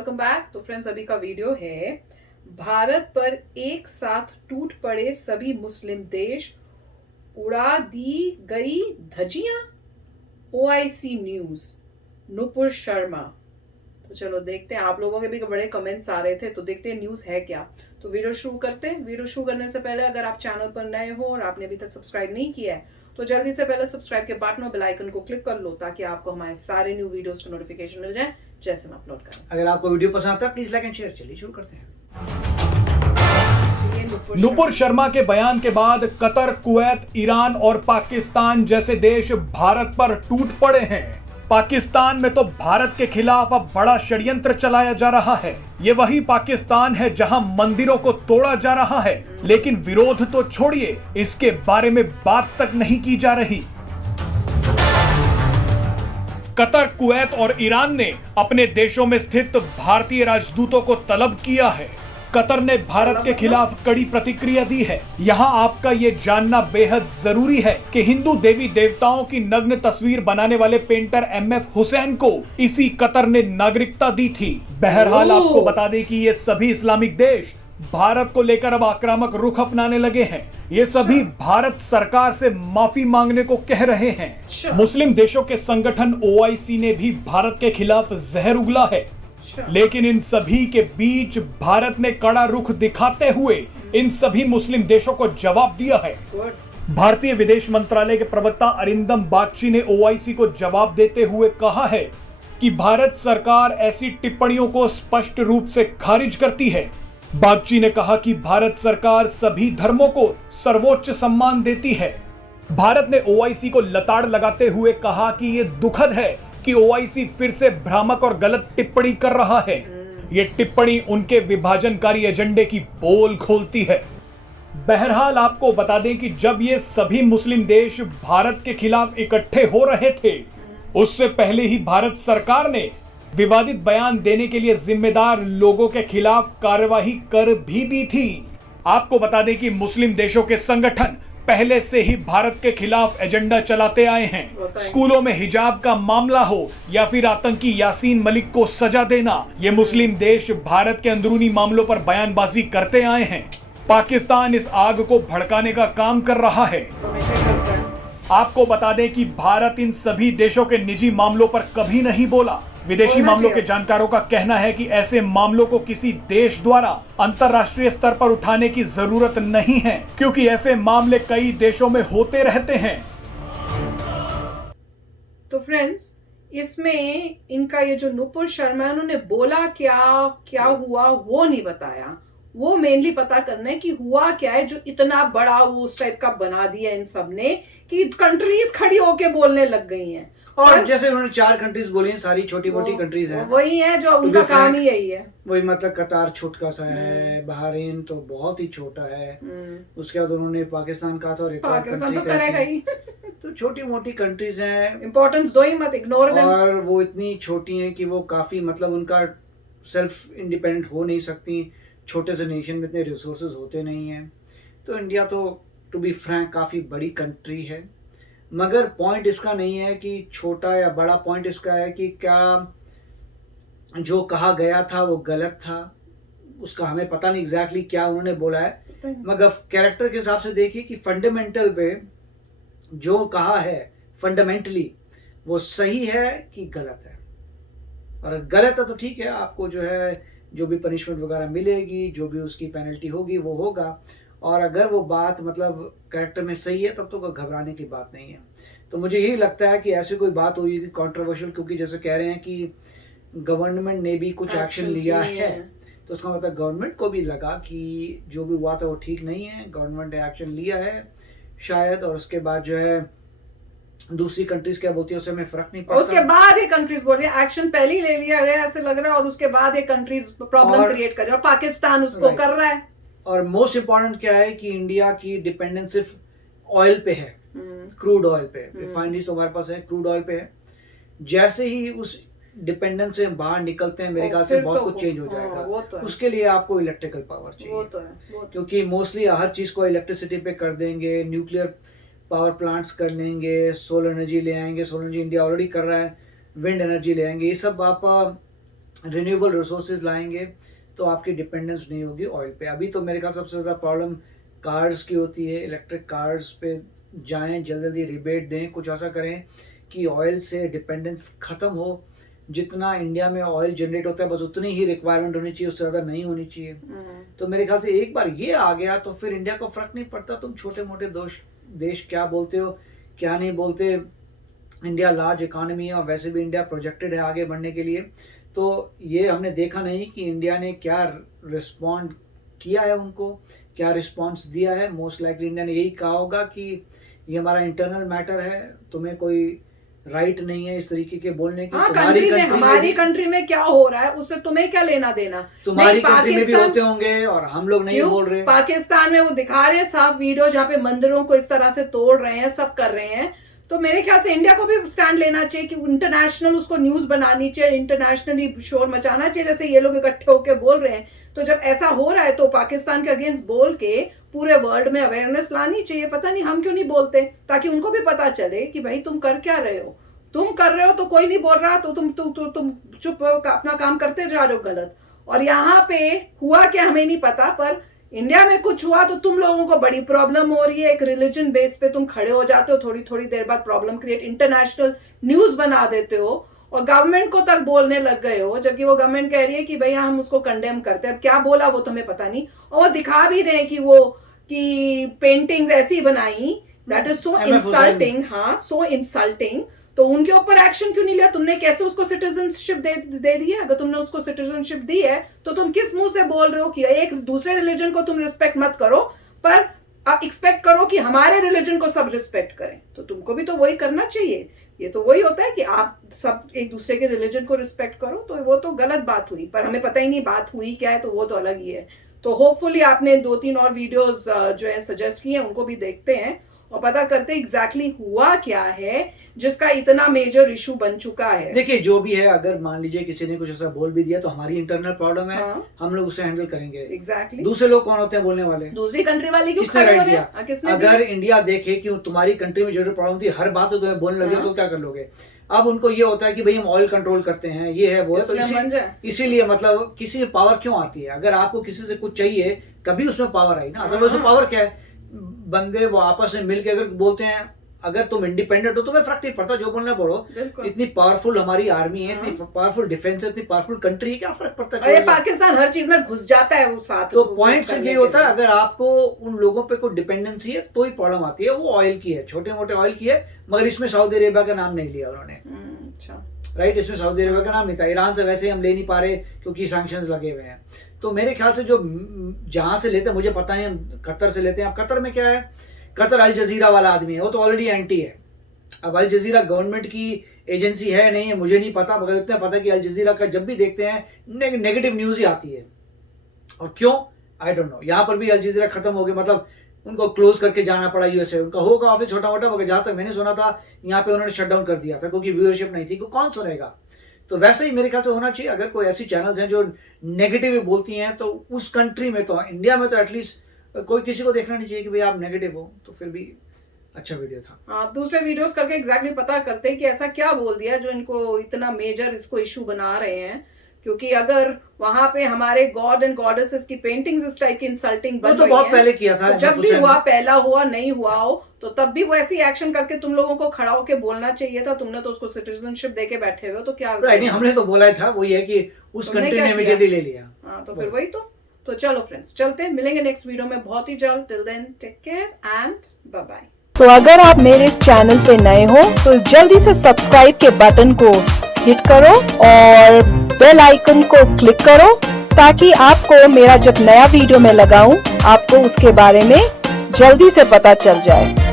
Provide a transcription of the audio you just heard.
Welcome back. तो friends, अभी का वीडियो है भारत पर एक साथ टूट पड़े सभी मुस्लिम देश, उड़ा दी गई धज्जियां। OIC news, Nupur Sharma. तो चलो देखते हैं, आप लोगों के भी बड़े कमेंट्स आ रहे थे, तो देखते हैं न्यूज है क्या। तो वीडियो शुरू करते हैं। वीडियो शुरू करने से पहले अगर आप चैनल पर नए हो और आपने अभी तक सब्सक्राइब नहीं किया है तो जल्दी से पहले सब्सक्राइब के बटन और बेल आइकन को क्लिक कर लो, ताकि आपको हमारे सारे न्यू वीडियोस के नोटिफिकेशन मिल जाए जैसे हम अपलोड करें। अगर आपको वीडियो पसंद आता है प्लीज लाइक एंड शेयर। चलिए शुरू करते हैं। नुपुर शर्मा के बयान के बाद कतर, कुवैत, ईरान और पाकिस्तान जैसे देश भारत पर टूट पड़े हैं। पाकिस्तान में तो भारत के खिलाफ अब बड़ा षड्यंत्र चलाया जा रहा है। ये वही पाकिस्तान है जहां मंदिरों को तोड़ा जा रहा है, लेकिन विरोध तो छोड़िए, इसके बारे में बात तक नहीं की जा रही। कतर, कुवैत और ईरान ने अपने देशों में स्थित भारतीय राजदूतों को तलब किया है। कतर ने भारत के खिलाफ कड़ी प्रतिक्रिया दी है। यहाँ आपका ये जानना बेहद जरूरी है कि हिंदू देवी देवताओं की नग्न तस्वीर बनाने वाले पेंटर एमएफ हुसैन को इसी कतर ने नागरिकता दी थी। बहरहाल आपको बता दें कि ये सभी इस्लामिक देश भारत को लेकर अब आक्रामक रुख अपनाने लगे हैं। ये सभी भारत सरकार से माफी मांगने को कह रहे हैं। मुस्लिम देशों के संगठन ओआईसी ने भी भारत के खिलाफ जहर उगला है, लेकिन इन सभी के बीच भारत ने कड़ा रुख दिखाते हुए इन सभी मुस्लिम देशों को जवाब दिया है। भारतीय विदेश मंत्रालय के प्रवक्ता अरिंदम बागची ने ओआईसी को जवाब देते हुए कहा है कि भारत सरकार ऐसी टिप्पणियों को स्पष्ट रूप से खारिज करती है। बागची ने कहा कि भारत सरकार सभी धर्मों को सर्वोच्च सम्मान देती है। भारत ने ओआईसी को लताड़ लगाते हुए कहा कि यह दुखद है कि ओआईसी फिर से भ्रामक और गलत टिप्पणी कर रहा है। ये टिप्पणी उनके विभाजनकारी एजेंडे की पोल खोलती है। बहरहाल आपको बता दें कि जब ये सभी मुस्लिम देश भारत के खिलाफ इकट्ठे हो रहे थे, उससे पहले ही भारत सरकार ने विवादित बयान देने के लिए जिम्मेदार लोगों के खिलाफ कार्यवाही कर भी दी थी। आपको बता दें कि मुस्लिम देशों के संगठन पहले से ही भारत के खिलाफ एजेंडा चलाते आए हैं। स्कूलों में हिजाब का मामला हो या फिर आतंकी यासीन मलिक को सजा देना, ये मुस्लिम देश भारत के अंदरूनी मामलों पर बयानबाजी करते आए हैं। पाकिस्तान इस आग को भड़काने का काम कर रहा है। आपको बता दें कि भारत इन सभी देशों के निजी मामलों पर कभी नहीं बोला। विदेशी मामलों के जानकारों का कहना है कि ऐसे मामलों को किसी देश द्वारा अंतर्राष्ट्रीय स्तर पर उठाने की जरूरत नहीं है, क्योंकि ऐसे मामले कई देशों में होते रहते हैं। तो फ्रेंड्स, इसमें इनका ये जो नुपुर शर्मा है, उन्होंने बोला क्या क्या हुआ वो नहीं बताया। वो मेनली पता करना है कि हुआ क्या है जो इतना बड़ा वो उस टाइप का बना दिया इन सब ने कि कंट्रीज खड़ी होके बोलने लग गई हैं। और जैसे उन्होंने 4 कंट्रीज बोली हैं, सारी छोटी मोटी कंट्रीज हैं। वही है जो उनका काम ही यही है। वही मतलब कतार छोटा सा है, बहरीन तो बहुत ही छोटा है। उसके बाद उन्होंने पाकिस्तान कहा था और एक और पाकिस्तान तो करेगा ही। तो छोटी मोटी कंट्रीज हैं, इंपॉर्टेंस दो ही मत, इग्नोर देम। और वो इतनी छोटी हैं कि वो काफी मतलब उनका सेल्फ इंडिपेंडेंट हो नहीं सकती। छोटे से नेशन में इतने रिसोर्सेज होते नहीं हैं। तो इंडिया तो टू बी फ्रैंक काफी बड़ी कंट्री है, मगर पॉइंट इसका नहीं है कि छोटा या बड़ा। पॉइंट इसका है कि क्या जो कहा गया था वो गलत था। उसका हमें पता नहीं एग्जैक्टली क्या उन्होंने बोला है, मगर कैरेक्टर के हिसाब से देखिए कि फंडामेंटल पे जो कहा है फंडामेंटली वो सही है कि गलत है। और गलत है तो ठीक है, आपको जो है जो भी पनिशमेंट वगैरह मिलेगी, जो भी उसकी पेनल्टी होगी वो होगा। और अगर वो बात मतलब कैरेक्टर में सही है तब तो कोई घबराने की बात नहीं है। तो मुझे यही लगता है कि ऐसी कोई बात हुई कंट्रोवर्शियल, क्योंकि जैसे कह रहे हैं कि गवर्नमेंट ने भी कुछ एक्शन लिया है, तो उसका मतलब गवर्नमेंट को भी लगा कि जो भी हुआ था वो ठीक नहीं है। गवर्नमेंट ने एक्शन लिया है शायद, और उसके बाद जो है दूसरी कंट्रीज क्या बोलती है उससे हमें फर्क नहीं पड़ता। उसके बाद ये कंट्रीज बोल रही है एक्शन पहले ही ले लिया गया ऐसे लग रहा है, और उसके बाद ये कंट्रीज प्रॉब्लम क्रिएट कर रही है, और पाकिस्तान उसको कर रहा है। और मोस्ट इंपॉर्टेंट क्या है कि इंडिया की डिपेंडेंस सिर्फ ऑयल पे है, क्रूड ऑयल पे। रिफाइनरीज हमारे पास है, क्रूड ऑयल पे है। जैसे ही उस डिपेंडेंस से बाहर निकलते हैं, मेरे ख्याल से बहुत कुछ चेंज हो जाएगा। उसके लिए आपको इलेक्ट्रिकल पावर चाहिए, क्योंकि मोस्टली हर चीज को इलेक्ट्रिसिटी पे कर देंगे। न्यूक्लियर पावर प्लांट्स कर लेंगे, सोलर एनर्जी ले आएंगे। सोलर एनर्जी इंडिया ऑलरेडी कर रहा है, विंड एनर्जी ले आएंगे। ये सब आप रिन्यूएबल रिसोर्सेज लाएंगे तो आपकी डिपेंडेंस नहीं होगी ऑयल पे। अभी तो मेरे ख्याल सबसे ज़्यादा प्रॉब्लम कार्स की होती है। इलेक्ट्रिक कार्स पे जाएं, जल्दी जल्दी रिबेट दें, कुछ ऐसा करें कि ऑयल से डिपेंडेंस ख़त्म हो। जितना इंडिया में ऑयल जनरेट होता है बस उतनी ही रिक्वायरमेंट होनी चाहिए, उससे ज़्यादा नहीं होनी चाहिए। तो मेरे ख्याल से एक बार ये आ गया तो फिर इंडिया को फ़र्क नहीं पड़ता तुम छोटे मोटे देश क्या बोलते हो क्या नहीं बोलते। इंडिया लार्ज इकॉनमी है और वैसे भी इंडिया प्रोजेक्टेड है आगे बढ़ने के लिए। तो ये हमने देखा नहीं कि इंडिया ने क्या रिस्पॉन्ड किया है, उनको क्या रिस्पॉन्स दिया है। मोस्ट लाइकली इंडिया ने यही कहा होगा कि ये हमारा इंटरनल मैटर है, तुम्हें कोई राइट नहीं है इस तरीके के बोलने की। कंट्री में, हमारी कंट्री में क्या हो रहा है उससे तुम्हें क्या लेना देना। तुम्हारी कंट्री में भी होते होंगे और हम लोग नहीं बोल रहे। पाकिस्तान में वो दिखा रहे हैं साफ वीडियो जहाँ पे मंदिरों को इस तरह से तोड़ रहे हैं, सब कर रहे हैं। तो मेरे ख्याल से इंडिया को भी स्टैंड लेना चाहिए कि इंटरनेशनल उसको न्यूज बनानी चाहिए, इंटरनेशनली शोर मचाना चाहिए जैसे ये लोग इकट्ठे होकर बोल रहे हैं। तो जब ऐसा हो रहा है तो पाकिस्तान के अगेंस्ट बोल के पूरे वर्ल्ड में अवेयरनेस लानी चाहिए। पता नहीं हम क्यों नहीं बोलते, ताकि उनको भी पता चले कि भाई तुम कर क्या रहे हो। तुम कर रहे हो तो कोई नहीं बोल रहा, तो तुम चुप अपना काम करते जा रहे हो गलत। और यहाँ पे हुआ क्या हमें नहीं पता, पर इंडिया में कुछ हुआ तो तुम लोगों को बड़ी प्रॉब्लम हो रही है। एक रिलीजन बेस पे तुम खड़े हो जाते हो, थोड़ी थोड़ी देर बाद प्रॉब्लम क्रिएट, इंटरनेशनल न्यूज बना देते हो और गवर्नमेंट को तक बोलने लग गए हो, जबकि वो गवर्नमेंट कह रही है कि भाई हम उसको कंडेम करते हैं। अब क्या बोला वो तुम्हें पता नहीं, और वो दिखा भी रहे हैं कि पेंटिंग्स ऐसी बनाई, दैट इज सो इंसल्टिंग। हाँ, सो इंसल्टिंग। तो उनके ऊपर एक्शन क्यों नहीं लिया तुमने? कैसे उसको सिटीजनशिप दे दी है? अगर तुमने उसको सिटीजनशिप दी है तो तुम किस मुंह से बोल रहे हो कि एक दूसरे रिलीजन को तुम रिस्पेक्ट मत करो, पर एक्सपेक्ट करो कि हमारे रिलीजन को सब रिस्पेक्ट करें? तो तुमको भी तो वही करना चाहिए। ये तो वही होता है कि आप सब एक दूसरे के रिलीजन को रिस्पेक्ट करो। तो वो तो गलत बात हुई, पर हमें पता ही नहीं बात हुई क्या है, तो वो तो अलग ही है। तो होपफुली आपने 2-3 और वीडियोस जो है सजेस्ट किए उनको भी देखते हैं और पता करते एग्जैक्टली हुआ क्या है जिसका इतना मेजर इशू बन चुका है। देखिए जो भी है, अगर मान लीजिए किसी ने कुछ ऐसा बोल भी दिया तो हमारी इंटरनल प्रॉब्लम है। हाँ। हम लोग उसे हैंडल करेंगे। एग्जैक्टली। दूसरे लोग कौन होते हैं बोलने वाले? दूसरी कंट्री वाले क्यों खड़े हो रहे हैं? किसने अगर इंडिया देखे कि तुम्हारी कंट्री में जो प्रॉब्लम थी हर बात तो तुम्हें बोलने लगे तो क्या कर लोगे? अब उनको ये होता है कि भाई हम ऑयल कंट्रोल करते हैं, ये है वो है, तो इसीलिए मतलब किसी में पावर क्यों आती है? अगर आपको किसी से कुछ चाहिए तभी उसमें पावर आई ना, अदरवाइज उसमें पावर क्या है? बंदे वो आपस में मिलके अगर बोलते हैं, अगर तुम इंडिपेंडेंट हो तो तुम्हें फर्क नहीं पड़ता, जो बोलना बोलो। इतनी पावरफुल हमारी आर्मी है, इतनी पावरफुल डिफेंस है, इतनी पावरफुल कंट्री है, क्या फर्क पड़ता है? अरे पाकिस्तान हर चीज में घुस जाता है वो साथ। तो पॉइंट सिर्फ ये होता है, अगर आपको उन लोगों पे कोई डिपेंडेंसी है तो ही प्रॉब्लम आती है। वो ऑयल की है, छोटे मोटे ऑयल की है, मगर इसमें सऊदी अरेबिया का नाम नहीं लिया उन्होंने। अच्छा, राइट, इसमें सऊदी अरेबिया का नाम नहीं था। ईरान से वैसे ही हम ले नहीं पा रहे क्योंकि सैंक्शंस लगे हुए हैं। तो मेरे ख्याल से जो जहां से लेते हैं, मुझे पता नहीं, हम कतर से लेते हैं। अब कतर में क्या है, कतर अल जजीरा वाला आदमी है, वो तो ऑलरेडी एंटी है। अब अल जजीरा गवर्नमेंट की एजेंसी है नहीं है मुझे नहीं पता, मगर इतना पता है कि अल जजीरा का जब भी देखते हैं नेगेटिव न्यूज ही आती है। और क्यों, आई डोंट नो। यहाँ पर भी अल जजीरा खत्म हो गया, मतलब उनको क्लोज करके जाना पड़ा यूएसए। उनका होगा ऑफिस छोटा मोटा, मगर जहां तक मैंने सुना था यहाँ पे उन्होंने शट डाउन कर दिया था क्योंकि व्यूअरशिप नहीं थी। कौन सुनेगा? तो वैसे ही मेरे ख्याल से होना चाहिए। अगर कोई ऐसी चैनल्स हैं जो नेगेटिव बोलती हैं तो उस कंट्री में, तो इंडिया में तो एटलीस्ट कोई किसी को देखना नहीं चाहिए कि भाई आप नेगेटिव हो। तो फिर भी अच्छा वीडियो था। आप दूसरे वीडियोस करके एग्जैक्टली पता करते कि ऐसा क्या बोल दिया जो इनको इतना मेजर इसको इशू बना रहे हैं। क्योंकि अगर वहां पे हमारे गॉड एंड गॉडेसेस की पेंटिंग्स इस टाइप की इंसल्टिंग बन तो बहुत पहले किया था। तो जब भी हुआ, पहला हुआ नहीं हुआ हो, तो तब भी वो ऐसी एक्शन करके तुम लोगों को खड़ा होके बोलना चाहिए था। तुमने तो उसको सिटीजनशिप देके बैठे हुए हो, तो क्या नहीं, हमने तो बोला था, वही है कि उस कंट्री ने इमीडिएटली ले लिया। हाँ, तो फिर वही तो चलो फ्रेंड्स, चलते हैं, मिलेंगे नेक्स्ट वीडियो में बहुत ही जल्द। Till then take care and bye bye. तो अगर आप मेरे इस चैनल पे नए हो तो जल्दी से सब्सक्राइब के बटन को हिट करो और बेल आइकन को क्लिक करो, ताकि आपको मेरा जब नया वीडियो मैं लगाऊं आपको उसके बारे में जल्दी से पता चल जाए।